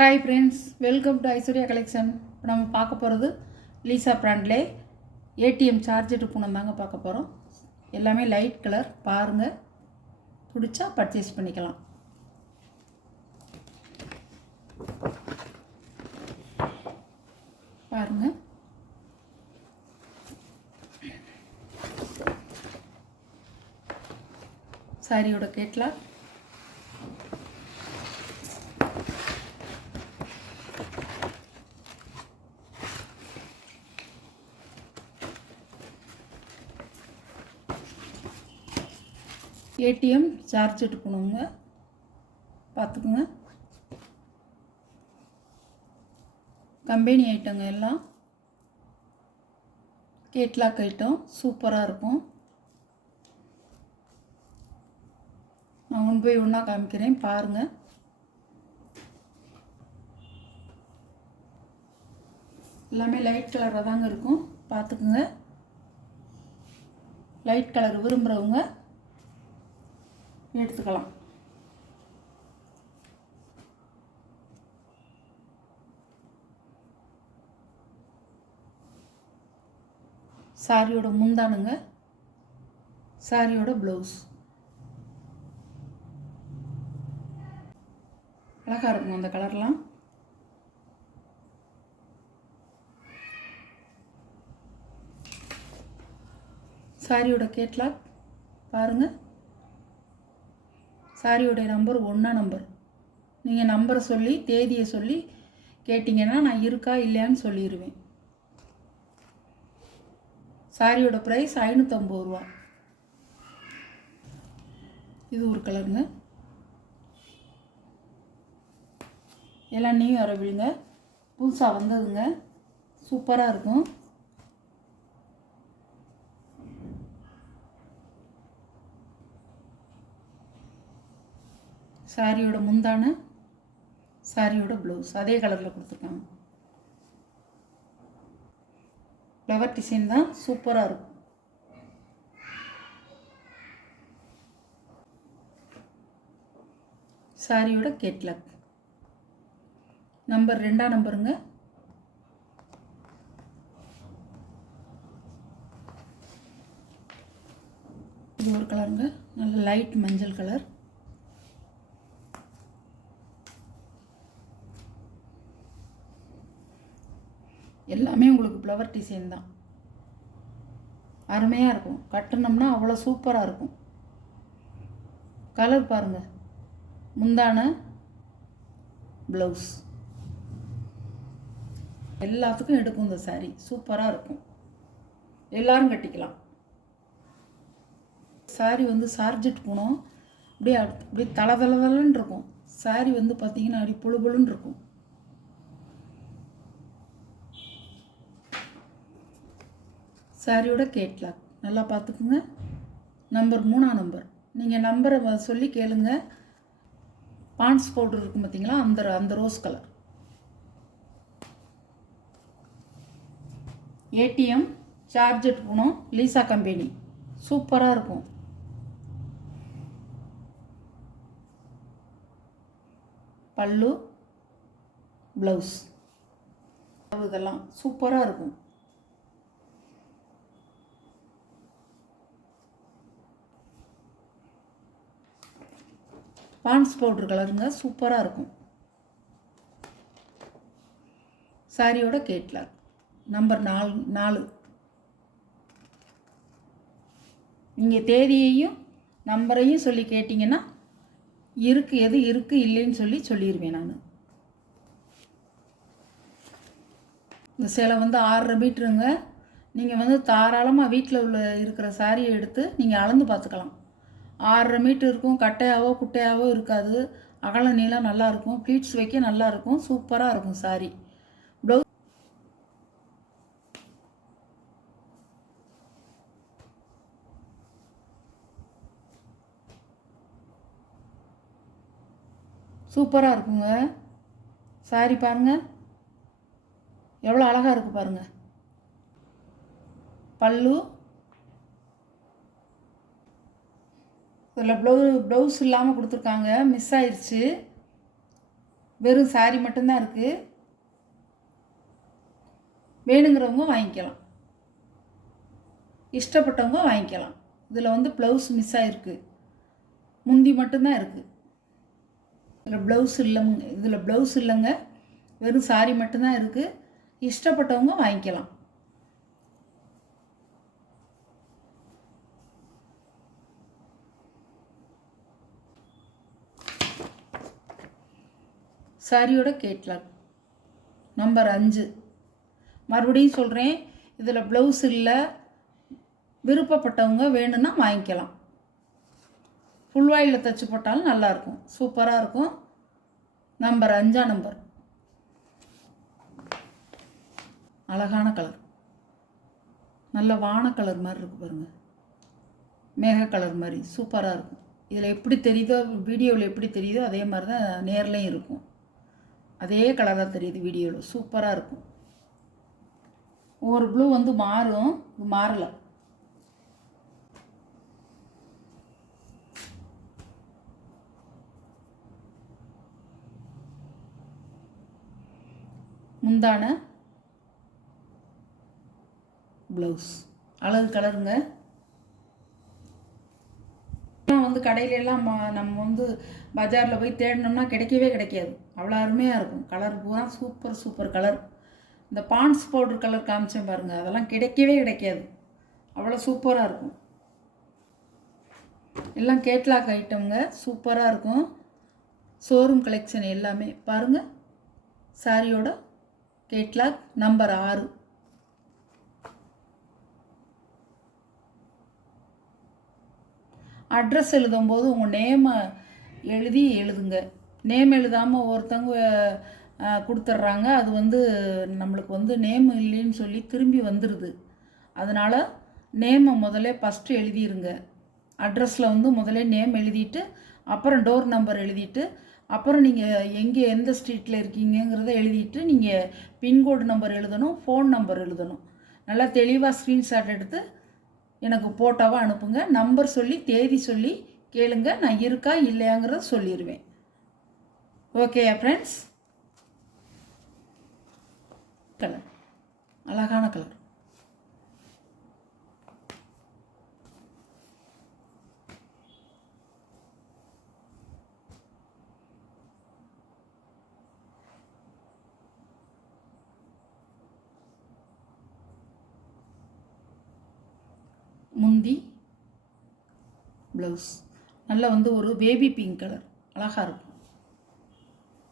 Hi friends, welcome to Aishwarya collection. இப்போ நம்ம பார்க்க போகிறது லீசா பிராண்ட்லே ஏடிஎம் சார்ஜர் பூனம் தாங்க பார்க்க போகிறோம். எல்லாமே லைட் கலர். பாருங்கள், பிடிச்சா பர்ச்சேஸ் பண்ணிக்கலாம். பாருங்கள், சாரியோட கேட்லாக், ஏடிஎம் சார்ஜ் எடுக்கணுங்க, பார்த்துக்குங்க. கம்பெனி ஐட்டங்க எல்லாம் கேட்லாக் ஐட்டம் சூப்பராக இருக்கும். நான் ஒன் பை ஒன்றா காமிக்கிறேன், பாருங்கள். எல்லாமே லைட் கலராக தாங்க இருக்கும், பார்த்துக்குங்க. லைட் கலர் விரும்புகிறவங்க எடுத்துக்கலாம். சாரியோட முந்தானுங்க, சாரியோட ப்ளவுஸ் அழகாக இருக்கும் அந்த கலர்லாம். சாரியோட கேட்லாக் பாருங்கள். சாரியோடைய நம்பர் 1 நம்பர். நீங்கள் நம்பரை சொல்லி தேதியை சொல்லி கேட்டிங்கன்னா நான் இருக்கா இல்லையான்னு சொல்லிடுவேன். சாரியோட ப்ரைஸ் 550 ரூபா. இது ஒரு கலருங்க. எல்லாம் நியூ அரபிளுங்க, புதுசாக வந்ததுங்க, சூப்பராக இருக்கும். சாரியோட முந்தான, சாரியோட ப்ளவுஸ் அதே கலரில் கொடுத்துருக்காங்க. ஃப்ளவர் டிசைன் தான், சூப்பராக இருக்கும். சாரியோட கேட்லாக் நம்பர் 2 நம்பருங்க. இது ஒரு கலருங்க, நல்ல லைட் மஞ்சள் கலர். எல்லாமே உங்களுக்கு ஃப்ளவர் டிசைன் தான், அருமையாக இருக்கும். கட்டினோம்னா அவ்வளோ சூப்பராக இருக்கும். கலர் பாருங்கள், முந்தான ப்ளவுஸ் எல்லாத்துக்கும் எடுக்கும். இந்த சாரீ சூப்பராக இருக்கும், எல்லோரும் கட்டிக்கலாம். சாரீ சார்ஜெட் போனோம், அப்படியே தளதளன்னு இருக்கும். சாரீ பார்த்திங்கன்னா அப்படி பொழு பொழுன்னு இருக்கும். சாரியோட கேட்லாக் நல்லா பார்த்துக்குங்க. Number 3 number. நீங்கள் நம்பரை சொல்லி கேளுங்க. பாண்ட்ஸ் பவுடர் இருக்கும் பார்த்தீங்களா, அந்த ரோஸ் கலர். ஏடிஎம் சார்ஜெட் போனோம், லீசா கம்பெனி, சூப்பராக இருக்கும். பல்லு, ப்ளவுஸ் இதெல்லாம் சூப்பராக இருக்கும். பாண்ட்ஸ் பவுடர் கலருங்க, சூப்பராக இருக்கும். சாரியோட கேட்லாக் நம்பர் 4. நீங்கள் தேதியையும் நம்பரையும் சொல்லி கேட்டிங்கன்னா இருக்குது, எது இருக்குது இல்லைன்னு சொல்லிடுவேன் நான். இந்த சேலை 6.5 மீட்டருங்க. நீங்கள் தாராளமாக வீட்டில் இருக்கிற சாரியை எடுத்து நீங்கள் அளந்து பார்த்துக்கலாம். 6.5 மீட்டர் இருக்கும். கட்டையாவோ குட்டையாவோ இருக்காது. அகல நீளம் நல்லாயிருக்கும். ப்ளீட்ஸ் வைக்க நல்லாயிருக்கும். சூப்பராக இருக்கும் சாரி. ப்ளவுஸ் சூப்பராக இருக்குங்க. சாரி பாருங்கள், எவ்வளோ அழகாக இருக்குது பாருங்கள். பல்லு, இதில் ப்ளவுஸ் இல்லாமல் கொடுத்துருக்காங்க, மிஸ் ஆயிடுச்சு. வெறும் சாரி மட்டும்தான் இருக்குது. வேணுங்கிறவங்க வாங்கிக்கலாம், இஷ்டப்பட்டவங்க வாங்கிக்கலாம். இதில் வந்து ப்ளவுஸ் மிஸ் ஆகிருக்கு, முந்தி மட்டும்தான் இருக்குது. இதில் ப்ளவுஸ் இல்லைங்க, வெறும் சாரி மட்டும்தான் இருக்குது. இஷ்டப்பட்டவங்க வாங்கிக்கலாம். சாரியோட கேட்லாக் நம்பர் 5. மறுபடியும் சொல்கிறேன், இதில் ப்ளவுஸ் இல்லை, விருப்பப்பட்டவங்க வேணும்னா வாங்கிக்கலாம். ஃபுல் வாயில் தைச்சி போட்டாலும் நல்லாயிருக்கும், சூப்பராக இருக்கும். நம்பர் 5ஆம் நம்பர். அழகான கலர், நல்ல வான கலர் மாதிரி இருக்குது பாருங்கள், மேக கலர் மாதிரி சூப்பராக இருக்கும். இதில் எப்படி தெரியுதோ, வீடியோவில் எப்படி தெரியுதோ அதே மாதிரி தான் நேர்லேயும் இருக்கும். அதே கலராக தெரியுது வீடியோவில், சூப்பராக இருக்கும். ஒவ்வொரு ப்ளூ வந்து மாறும், இது மாறலை. முந்தான ப்ளவுஸ் அழகு கலருங்க. வந்து கடையிலெல்லாம் நம்ம வந்து பஜாரில் போய் தேடினோம்னா கிடைக்கவே கிடைக்காது, அவ்வளோ அருமையாக இருக்கும். கலர் பூரா சூப்பர் கலர். இந்த பாண்ட்ஸ் பவுடர் கலர் காமிச்சேன் பாருங்கள், அதெல்லாம் கிடைக்கவே கிடைக்காது, அவ்வளோ சூப்பராக இருக்கும். எல்லாம் கேட்லாக் ஐட்டம்ங்க, சூப்பராக இருக்கும். ஷோரூம் கலெக்ஷன் எல்லாமே பாருங்கள். சாரியோட கேட்லாக் நம்பர் 6. அட்ரஸ் எழுதும்போது உங்கள் நேமை எழுதுங்க. நேம் எழுதாமல் ஒருத்தவங்க கொடுத்துட்றாங்க, அது வந்து நம்மளுக்கு வந்து நேம் இல்லைன்னு சொல்லி திரும்பி வந்துடுது. அதனால் நேமை முதல்ல ஃபஸ்ட்டு எழுதிடுங்க. அட்ரஸில் வந்து முதல்ல நேம் எழுதிட்டு, அப்புறம் டோர் நம்பர் எழுதிட்டு, அப்புறம் நீங்கள் எங்கே எந்த ஸ்ட்ரீட்டில் இருக்கீங்கிறத எழுதிட்டு, நீங்கள் பின்கோடு நம்பர் எழுதணும், ஃபோன் நம்பர் எழுதணும். நல்லா தெளிவாக ஸ்க்ரீன்ஷாட் எடுத்து எனக்கு போட்டோவாக அனுப்புங்க. நம்பர் சொல்லி தேதி சொல்லி கேளுங்க, நான் இருக்கா இல்லையாங்கிறத சொல்லிடுவேன். ஓகேயா ஃப்ரெண்ட்ஸ்? கலர் அழகான கலர். முந்தி ப்ளவுஸ் நல்லா வந்து ஒரு பேபி பிங்க் கலர், அழகாக இருக்கும்.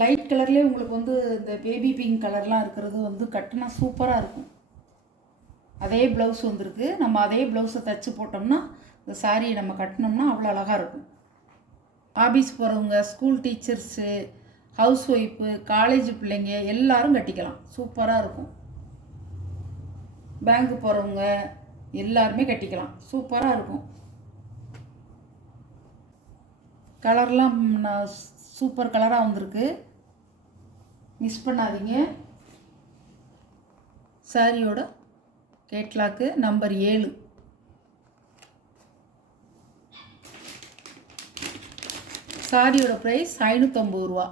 லைட் கலர்லேயே உங்களுக்கு வந்து இந்த பேபி பிங்க் கலர்லாம் இருக்கிறது வந்து கட்டினா சூப்பராக இருக்கும். அதே ப்ளவுஸ் வந்துருக்கு, நம்ம அதே ப்ளவுஸை தைச்சி போட்டோம்னா இந்த சாரியை நம்ம கட்டினோம்னா அவ்வளோ அழகாக இருக்கும். ஆஃபீஸ் போகிறவங்க, school teachers, house wife, college பிள்ளைங்க எல்லோரும் கட்டிக்கலாம், சூப்பராக இருக்கும். பேங்க்கு போகிறவங்க எல்லாருமே கட்டிக்கலாம், சூப்பராக இருக்கும். கலர்லாம் சூப்பர் கலராக வந்திருக்கு, மிஸ் பண்ணாதீங்க. சாரியோட கேட்லாக்கு நம்பர் 7. சாரியோட ப்ரைஸ் 550 ரூபா.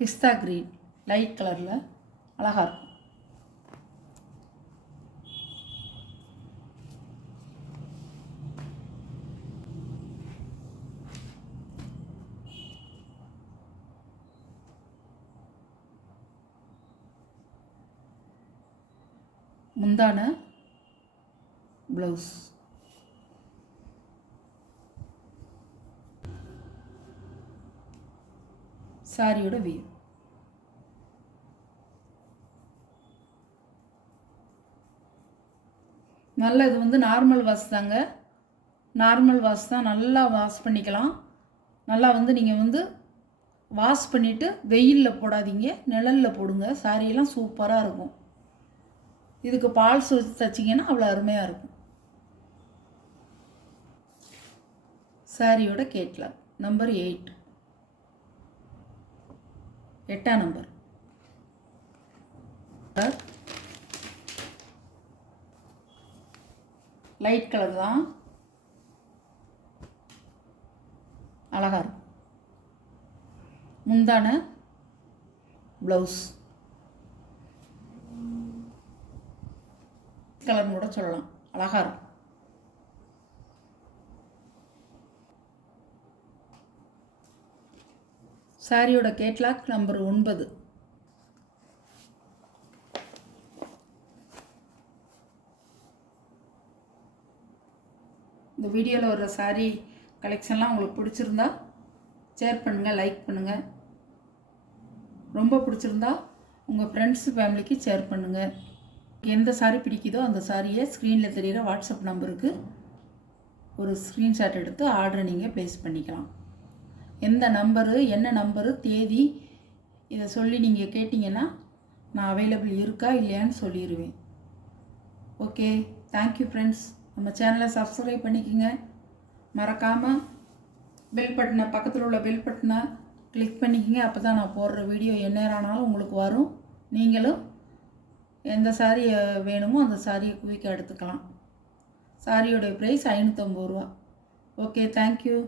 பிஸ்தா க்ரீன் லைட் கலரில் அழகாக இருக்கும். முந்தான ப்ளவுஸ் சாரியோட வியூ. நல்ல இது வந்து நார்மல் வாஷ் தாங்க, நார்மல் வாஷ் தான், நல்லா வாஷ் பண்ணிக்கலாம். நல்லா வந்து நீங்கள் வந்து வாஷ் பண்ணிவிட்டு வெயிலில் போடாதீங்க, நிழலில் போடுங்க, சாரியெல்லாம் சூப்பராக இருக்கும். இதுக்கு பால்ஸ் வச்சு தைச்சிங்கன்னா அவ்வளோ அருமையாக இருக்கும். சாரியோட கேட்லாக் நம்பர் 8. 8ஆம் நம்பர். லைட் கலர் தான், அழகாக இருக்கும். முந்தான ப்ளவுஸ் கலர்னு கூட சொல்லலாம், அழகாக இருக்கும். சாரியோட கேட்லாக் நம்பர் 9. இந்த வீடியோவில் வர சாரீ கலெக்ஷன்லாம் உங்களுக்கு பிடிச்சிருந்தா ஷேர் பண்ணுங்கள், லைக் பண்ணுங்கள். ரொம்ப பிடிச்சிருந்தா உங்கள் ஃப்ரெண்ட்ஸு ஃபேமிலிக்கு ஷேர் பண்ணுங்கள். எந்த சாரீ பிடிக்குதோ அந்த சாரியை ஸ்க்ரீனில் தெரிகிற வாட்ஸ்அப் நம்பருக்கு ஒரு ஸ்க்ரீன்ஷாட் எடுத்து ஆர்டரை நீங்கள் ப்ளேஸ் பண்ணிக்கலாம். எந்த நம்பரு, என்ன நம்பரு, தேதி இதை சொல்லி நீங்கள் கேட்டிங்கன்னா நான் அவைலபிள் இருக்கா இல்லையான்னு சொல்லிடுவேன். Okay, thank you friends. நம்ம சேனலை சப்ஸ்கிரைப் பண்ணிக்கோங்க. மறக்காமல் பெல் பட்டனை, பக்கத்தில் உள்ள பெல் பட்டனை கிளிக் பண்ணிக்கோங்க. அப்போ தான் நான் போடுற வீடியோ எந்நேரம் ஆனாலும் உங்களுக்கு வரும். நீங்களும் எந்த சாரீ வேணுமோ அந்த சாரியை குயிக்காக எடுத்துக்கலாம். சாரியோடைய ப்ரைஸ் 550 ரூபா. Okay, thank you.